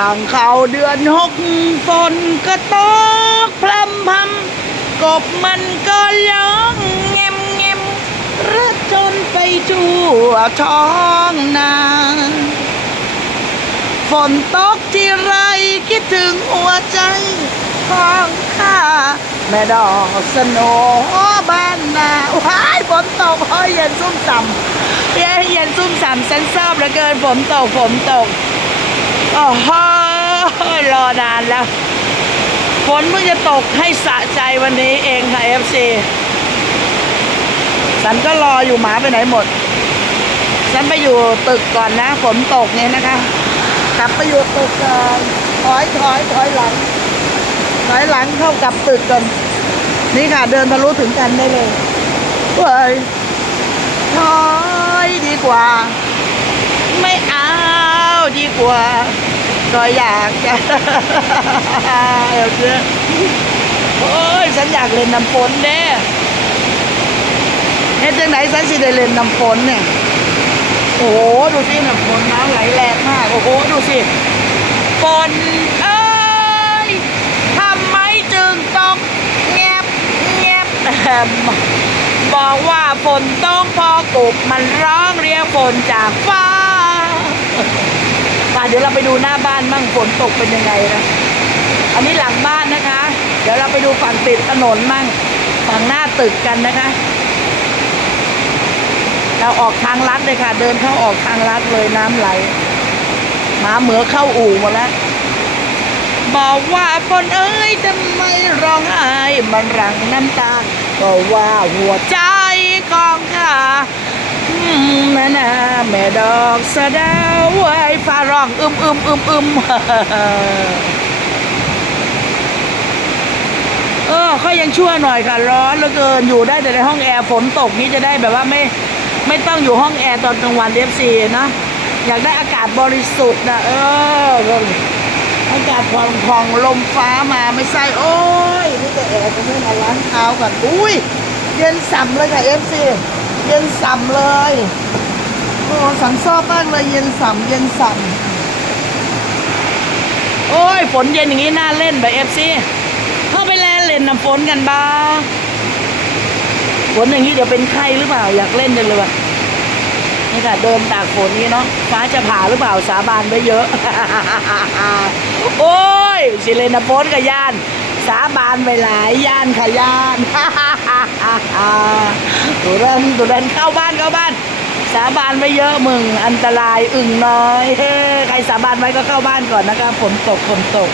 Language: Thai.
ทางเข้าเดือนหกฝนก็ตกพรำพำกบมันก็ร้องแงมแงมระจนไปทั่วท้องนาฝนตกที่ไรคิดถึงหัวใจของข้า แม่ดอกสโนบ้านนาว้ายฝนตกเฮ้ยเย็นซุ่มต่ำเย็นเย็นซุ่มต่ำฉันชอบเหลือเกินฝนตกฝนตก โอ้โหรอนานแล้ว ฝนเพิ่งจะตกให้สะใจวันนี้เองค่ะ FC ฉันก็รออยู่หมาไปไหนหมด ฉันไปอยู่ตึกก่อนนะฝนตกเนี่ยนะคะ กลับไปอยู่ตึกก่อนถอยถอยถอยหลังถอยหลังเข้ากับตึกก่อนนี่ค่ะ เดินทะลุถึงกันได้เลยเฮ้ยถอยดีกว่า ไม่เอา ดีกว่าก็อยากจะเออเจ้โอ้ยฉันอยากเล่นน้ำฝนเด้เฮ็ดจังไหนฉันสิได้เล่นน้ำฝนเนี่ยโอ้โหดูสิน้ำฝนน้ำไหลแรงมากโอ้โหดูสิฝนเอ้ยทำไมจึงต้องเงียบเงียบแอมบอกว่าฝนต้องพอกบมันร้องเรียกฝนจากฟ้า ดี๋ยวเราไปดูหน้าบ้านมั่งฝนตกเป็นยังไงนะ อันนี้หลังบ้านนะคะ เดี๋ยวเราไปดูฝั่งติดถนนมั่งฝั่งหน้าตึกกันนะคะ เราออกทางลัดเลยค่ะ เดินเข้าออกทางลัดเลยน้ำไหลหมาเหมือเข้าอู่หมดแล้วบอกว่าฝนเอ้ยทำไมร้องไห้มันรังน้ำตาก็ว่าหัวใจของข้าอืมนะนะแม่ดอกสะดา ร้องอึมอึมอึมอึมเออเขายังชั่วหน่อยค่ะ ร้อนเหลือเกินอยู่ได้แต่ในห้องแอร์ฝนตกนี้จะได้แบบว่าไม่ไม่ต้องอยู่ห้องแอร์ตอนกลางวันเอฟซีนะอยากได้อากาศบริสุทธิ์นะเอออากาศผ่องผ่องๆลมฟ้ามาไม่ใช่โอ้ยนี่แต่แอร์จะไม่มาล้างเท้าก่อนอุ้ยเย็นส่ำเลยค่ะเอฟซีเย็นส่ำเลย อ้สันชอบมากเลยเย็นส่ำเย็นส่ำโอ้ยฝนเย็นอย่างนี้น่าเล่นแบบเอฟซีเข้าไปแล่นเล่นน้ำฝนกันบ้าฝนอย่างนี้เดี๋ยวเป็นไข้หรือเปล่าอยากเล่นจังเลยว่ะนี่ค่ะเดินตากฝนนี้เนาะฟ้าจะผ่าหรือเปล่าสาบานไปเยอะ โอ้ยสิเลนะโพสกับย่าน สาบานไปหลายย่านค่ะย่านตุเรนตุเรนเข้าบ้านเข้าบ้าน สาบานไปเยอะมึง อันตรายอึ่งน้อย เฮ้ ใครสาบานไว้ก็เข้าบ้านก่อนนะคะฝนตกฝนตก